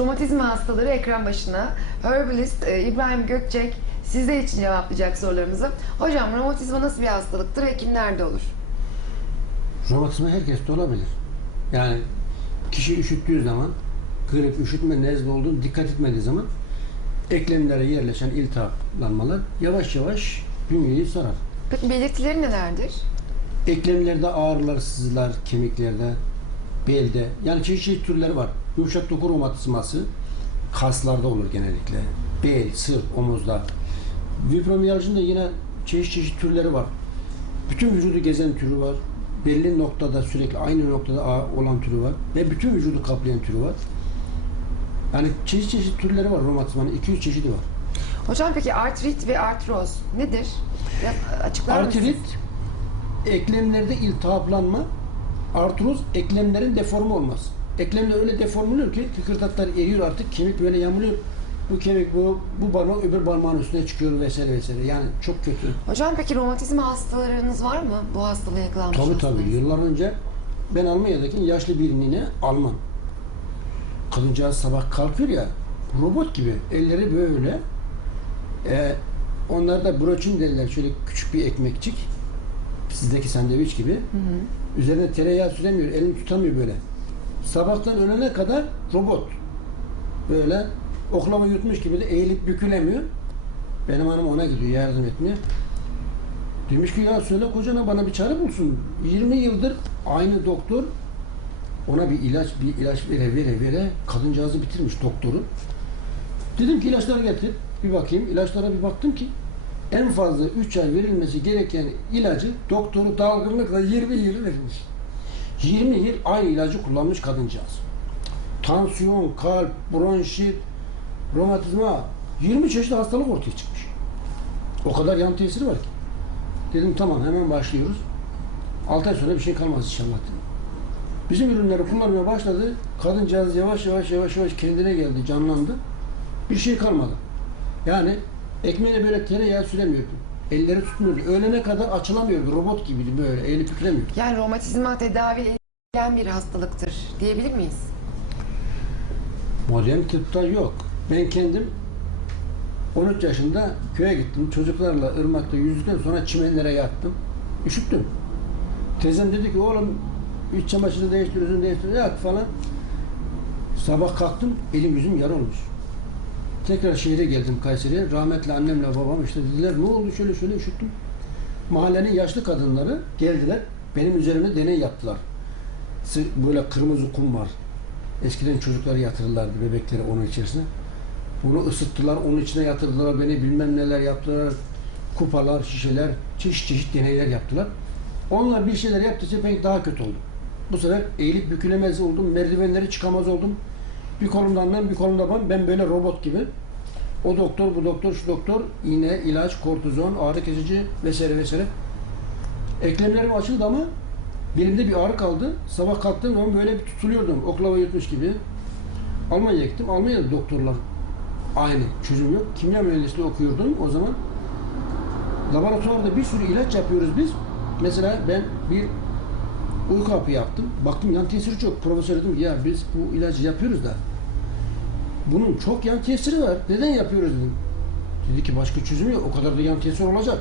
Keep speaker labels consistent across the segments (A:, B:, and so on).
A: romatizma hastaları ekran başına. Herbalist e, İbrahim Gökçek sizler için cevaplayacak sorularımızı. Hocam romatizma nasıl bir hastalıktır ve kimlerde olur?
B: Romatizma herkeste olabilir. Yani kişi üşüttüğü zaman, grip, üşütme, nezle olduğunu dikkat etmediği zaman eklemlere yerleşen iltihaplanmalar yavaş yavaş bünyeyi sarar.
A: Peki belirtileri nelerdir?
B: Eklemlerde ağrılar, sızılar, kemiklerde, belde. Yani çeşitli çeşitli türleri var. Yumuşak doku romatizması kaslarda olur genellikle. Bel, sırt, omuzda. Fibromiyalajinin de yine çeşit çeşit türleri var. Bütün vücudu gezen türü var. Belli noktada sürekli aynı noktada olan türü var. Ve bütün vücudu kaplayan türü var. Yani çeşit çeşit türleri var romatizmanın. 200 çeşidi var.
A: Hocam peki artrit ve artroz nedir? Biraz açıklar mısınız?
B: Artrit eklemlerde iltihaplanma, artroz eklemlerin deforme olması. Eklemler öyle deforme oluyor ki kıkırdatlar eriyor artık, kemik böyle yamuluyor. Bu kemik bu bu parmak öbür parmağın üstüne çıkıyor vesaire vesaire. Yani çok kötü.
A: Hocam peki romatizma hastalarınız var mı? Bu hastalığa yakalanmış
B: Tabii
A: hastalarınız?
B: tabii. Yıllar önce ben Almanya'daki yaşlı birine Alman. Kadıncağız sabah kalkıyor ya robot gibi. Elleri böyle. E, onlar da broçun derler. Şöyle küçük bir ekmekçik. Sizdeki sandviç gibi. Üzerine tereyağı süremiyor. Elini tutamıyor böyle. Sabahtan ölene kadar robot. Böyle oklava yutmuş gibi de eğilip bükülemiyor. Benim hanım ona gidiyor yardım etmeye. Demiş ki ya söyle kocana bana bir çare bulsun. 20 yıldır aynı doktor ona bir ilaç bir ilaç vere vere vere kadıncağızı bitirmiş doktoru. Dedim ki ilaçları getir. Bir bakayım. İlaçlara bir baktım ki en fazla 3 ay verilmesi gereken ilacı doktoru dalgınlıkla 20 yıl vermiş. 20 yıl aynı ilacı kullanmış kadıncağız. Tansiyon, kalp, bronşit, romatizma 20 çeşit hastalık ortaya çıkmış. O kadar yan tesiri var ki. Dedim tamam hemen başlıyoruz. 6 ay sonra bir şey kalmaz inşallah dedim. Bizim ürünleri kullanmaya başladı. Kadıncağız yavaş yavaş yavaş yavaş kendine geldi, canlandı. Bir şey kalmadı. Yani ekmeğine böyle tereyağı süremiyordu. Elleri tutmuyordu. Öğlene kadar açılamıyordu. Robot gibiydi böyle. Eğilip bükülemiyordu.
A: Yani romatizma tedavi edilen bir hastalıktır diyebilir miyiz?
B: Modern tıpta yok. Ben kendim 13 yaşında köye gittim. Çocuklarla ırmakta yüzdükten sonra çimenlere yattım. Üşüttüm. Teyzem dedi ki oğlum iç çamaşırını değiştir, yüzünü değiştir, yat falan. Sabah kalktım, elim yüzüm yara olmuş. Tekrar şehre geldim Kayseri'ye. Rahmetli annemle babam işte dediler ne oldu şöyle şöyle üşüttüm. Mahallenin yaşlı kadınları geldiler. Benim üzerime deney yaptılar. Böyle kırmızı kum var. Eskiden çocukları yatırırlardı bebekleri onun içerisine. Bunu ısıttılar, onun içine yatırdılar, beni bilmem neler yaptılar. Kupalar, şişeler, çeşit çeşit deneyler yaptılar. Onlar bir şeyler yaptıkça ben daha kötü oldum. Bu sefer eğilip bükülemez oldum, merdivenleri çıkamaz oldum. Bir kolumdan ben, bir kolumdan ben, ben böyle robot gibi. O doktor, bu doktor, şu doktor, iğne, ilaç, kortizon, ağrı kesici vesaire vesaire. Eklemlerim açıldı ama belimde bir ağrı kaldı. Sabah kalktığım zaman böyle bir tutuluyordum. Oklava yutmuş gibi. Almanya'ya gittim. Almanya'da doktorlar aynı. Çözüm yok. Kimya mühendisliği okuyordum o zaman. Laboratuvarda bir sürü ilaç yapıyoruz biz. Mesela ben bir uyku hapı yaptım. Baktım yan tesiri çok. Profesör dedim ya biz bu ilacı yapıyoruz da bunun çok yan tesiri var. Neden yapıyoruz dedim. Dedi ki başka çözüm yok. O kadar da yan tesir olacak.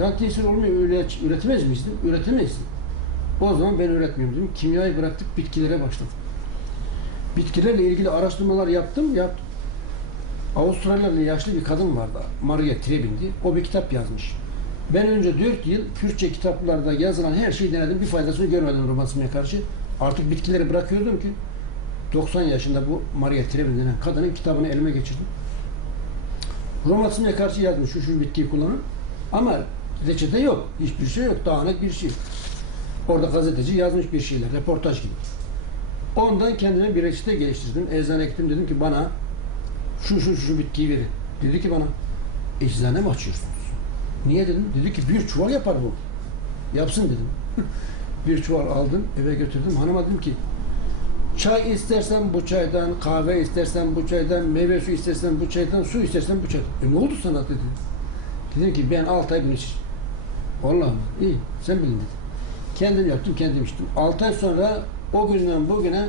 B: Yan tesir olmuyor. Öyle üretemez miyiz dedim. Üretemeyiz. O zaman ben üretmiyorum dedim. Kimyayı bıraktık. Bitkilere başladım. Bitkilerle ilgili araştırmalar yaptım. Yaptım. Avustralyalı yaşlı bir kadın vardı. Maria Trebin'di. O bir kitap yazmış. Ben önce 4 yıl Kürtçe kitaplarda yazılan her şeyi denedim. Bir faydasını görmedim romatizmaya karşı. Artık bitkileri bırakıyordum ki 90 yaşında bu Maria Trebin denen kadının kitabını elime geçirdim. Romatizmaya karşı yazmış şu şu bitkiyi kullanın. Ama reçete yok. Hiçbir şey yok. Dağınık bir şey. Orada gazeteci yazmış bir şeyler. Reportaj gibi. Ondan kendime bir reçete geliştirdim. Eczane gittim dedim ki bana şu şu şu bitkiyi verin. Dedi ki bana eczane mi açıyorsunuz? Niye dedim. Dedi ki bir çuval yapar bu. Yapsın dedim. bir çuval aldım eve götürdüm. Hanıma dedim ki çay istersen bu çaydan, kahve istersen bu çaydan, meyve suyu istersen bu çaydan, su istersen bu çaydan. E ne oldu sana dedi. Dedim ki ben 6 ay bunu içtim. Vallahi? İyi sen bilin dedi. Kendim yaptım kendim içtim. 6 ay sonra o günden bugüne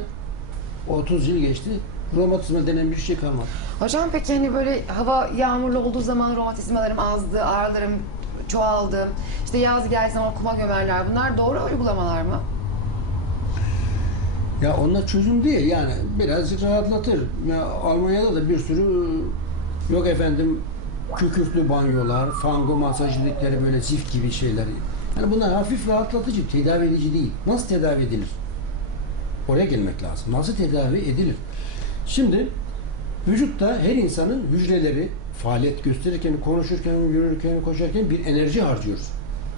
B: 30 yıl geçti. romatizma denen bir şey kalmadı.
A: Hocam peki hani böyle hava yağmurlu olduğu zaman romatizmalarım azdı, ağrılarım çoğaldı. İşte yaz geldiği zaman kuma gömerler. Bunlar doğru uygulamalar mı?
B: Ya onlar çözüm değil yani biraz rahatlatır. Ya Almanya'da da bir sürü yok efendim kükürtlü banyolar, fango masajlıkları böyle zift gibi şeyler. Yani bunlar hafif rahatlatıcı, tedavi edici değil. Nasıl tedavi edilir? Oraya gelmek lazım. Nasıl tedavi edilir? Şimdi vücutta her insanın hücreleri faaliyet gösterirken, konuşurken, yürürken, koşarken bir enerji harcıyoruz.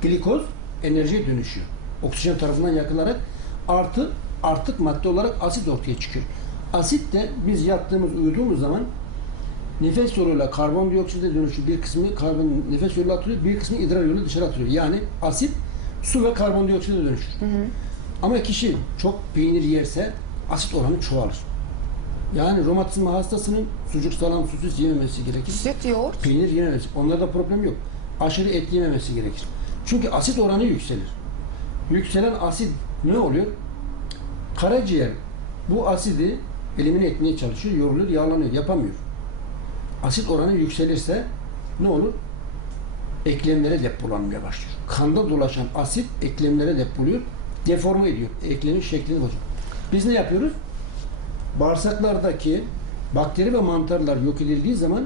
B: Glikoz enerjiye dönüşüyor. Oksijen tarafından yakılarak artı artık madde olarak asit ortaya çıkıyor. Asit de biz yattığımız, uyuduğumuz zaman nefes yoluyla karbondioksite dönüşü bir kısmı karbon nefes yoluyla atılıyor, bir kısmı idrar yoluyla dışarı atılıyor. Yani asit su ve karbondioksite dönüşür. Ama kişi çok peynir yerse asit oranı çoğalır. Yani romatizma hastasının sucuk, salam, sosis yememesi gerekir.
A: Süt, yoğurt.
B: Peynir yememesi. Onlarda problem yok. Aşırı et yememesi gerekir. Çünkü asit oranı yükselir. Yükselen asit ne oluyor? Karaciğer bu asidi elimine etmeye çalışıyor, yoruluyor, yağlanıyor, yapamıyor. Asit oranı yükselirse ne olur? Eklemlere depolanmaya başlıyor. Kanda dolaşan asit eklemlere depoluyor, deforme ediyor. Eklemin şeklini bozuyor. Biz ne yapıyoruz? Bağırsaklardaki bakteri ve mantarlar yok edildiği zaman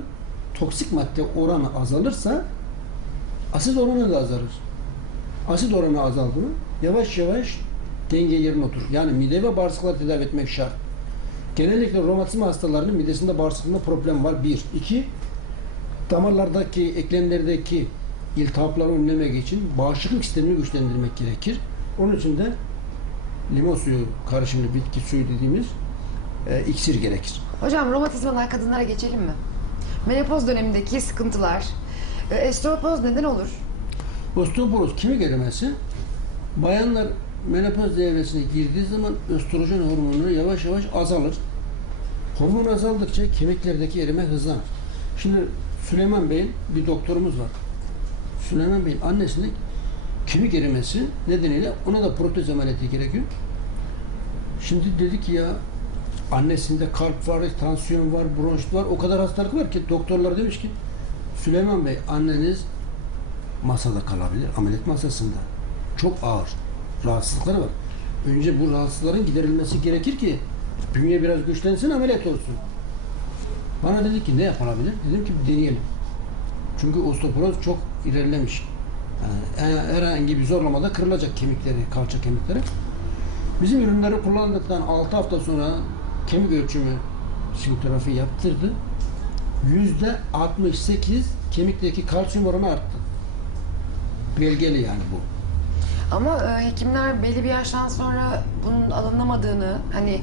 B: toksik madde oranı azalırsa asit oranı da azalır. Asit oranı azaldı mı yavaş yavaş denge yerine oturur. Yani mide ve bağırsakları tedavi etmek şart. Genellikle romatizma hastalarının midesinde bağırsaklarında problem var. Bir. iki damarlardaki, eklemlerdeki iltihapları önlemek için bağışıklık sistemini güçlendirmek gerekir. Onun için de limon suyu karışımlı bitki suyu dediğimiz e, iksir gerekir.
A: Hocam romatizmadan kadınlara geçelim mi? Menopoz dönemindeki sıkıntılar. e, Estropoz neden olur?
B: Osteoporoz kemik erimesi bayanlar menopoz devresine girdiği zaman östrojen hormonu yavaş yavaş azalır. Hormon azaldıkça kemiklerdeki erime hızlanır. Şimdi Süleyman Bey'in bir doktorumuz var. Süleyman Bey'in annesinde kemik erimesi nedeniyle ona da protez ameliyatı gerekiyor. Şimdi dedi ki ya annesinde kalp var, tansiyon var, bronşit var, o kadar hastalık var ki doktorlar demiş ki Süleyman Bey anneniz masada kalabilir, ameliyat masasında. Çok ağır rahatsızlıkları var. Önce bu rahatsızlıkların giderilmesi gerekir ki bünye biraz güçlensin, ameliyat olsun. Bana dedi ki ne yapılabilir? Dedim ki deneyelim. Çünkü osteoporoz çok ilerlemiş. Yani herhangi bir zorlamada kırılacak kemikleri, kalça kemikleri. Bizim ürünleri kullandıktan 6 hafta sonra kemik ölçümü sintografi yaptırdı. Yüzde 68 kemikteki kalsiyum oranı arttı. Belgeli yani bu.
A: Ama e, hekimler belli bir yaştan sonra bunun alınamadığını, hani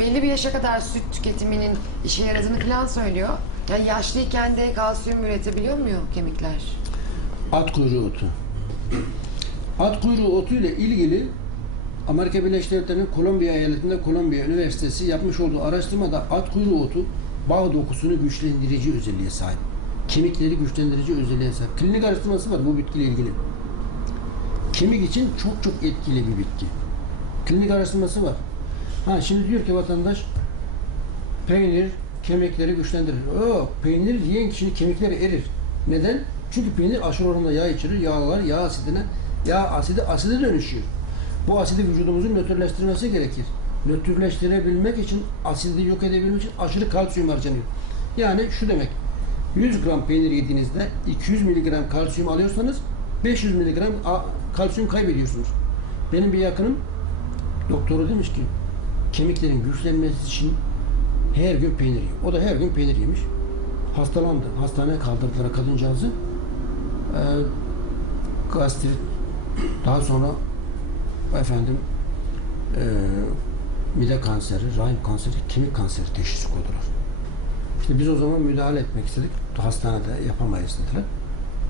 A: belli bir yaşa kadar süt tüketiminin işe yaradığını falan söylüyor. Yani yaşlıyken de kalsiyum üretebiliyor mu kemikler?
B: At kuyruğu otu. At kuyruğu otu ile ilgili Amerika Birleşik Devletleri'nin Kolombiya eyaletinde Kolombiya Üniversitesi yapmış olduğu araştırmada at kuyruğu otu bağ dokusunu güçlendirici özelliğe sahip. Kemikleri güçlendirici özelliğe sahip. Klinik araştırması var bu bitkiyle ilgili. Kemik için çok çok etkili bir bitki. Klinik araştırması var. Ha şimdi diyor ki vatandaş peynir kemikleri güçlendirir. Yok, peynir yiyen kişinin kemikleri erir. Neden? Çünkü peynir aşırı oranda yağ içerir. Yağlar yağ asidine, yağ asidi aside dönüşüyor. Bu asidi vücudumuzun nötrleştirmesi gerekir. Nötrleştirebilmek için, asidi yok edebilmek için aşırı kalsiyum harcanıyor. Yani şu demek, 100 gram peynir yediğinizde 200 miligram kalsiyum alıyorsanız 500 miligram kalsiyum kaybediyorsunuz. Benim bir yakınım doktoru demiş ki kemiklerin güçlenmesi için her gün peynir yiyor. O da her gün peynir yemiş. Hastalandı. Hastaneye kaldırdılar kadıncağızı. Ee, gastrit daha sonra efendim e, mide kanseri, rahim kanseri, kemik kanseri teşhisi koydular. İşte biz o zaman müdahale etmek istedik. Hastanede yapamayız dediler.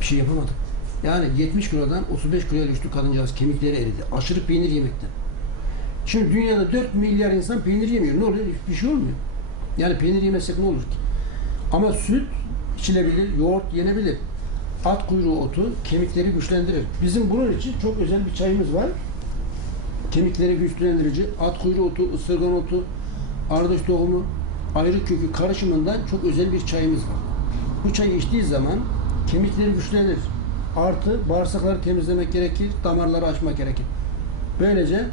B: Bir şey yapamadık. Yani 70 kilodan 35 kiloya düştü kadıncağız. Kemikleri eridi. Aşırı peynir yemekten. Şimdi dünyada 4 milyar insan peynir yemiyor. Ne oluyor? Bir şey olmuyor. Yani peynir yemezsek ne olur ki? Ama süt içilebilir, yoğurt yenebilir. At kuyruğu otu kemikleri güçlendirir. Bizim bunun için çok özel bir çayımız var. Kemikleri güçlendirici. At kuyruğu otu, ısırgan otu, ardıç tohumu, ayrı kökü karışımından çok özel bir çayımız var. Bu çayı içtiği zaman kemikleri güçlenir. Artı bağırsakları temizlemek gerekir, damarları açmak gerekir. Böylece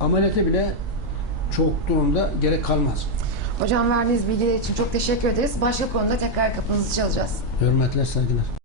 B: ameliyata bile çok durumda gerek kalmaz.
A: Hocam verdiğiniz bilgiler için çok teşekkür ederiz. Başka konuda tekrar kapınızı çalacağız.
B: Hürmetler, saygılar.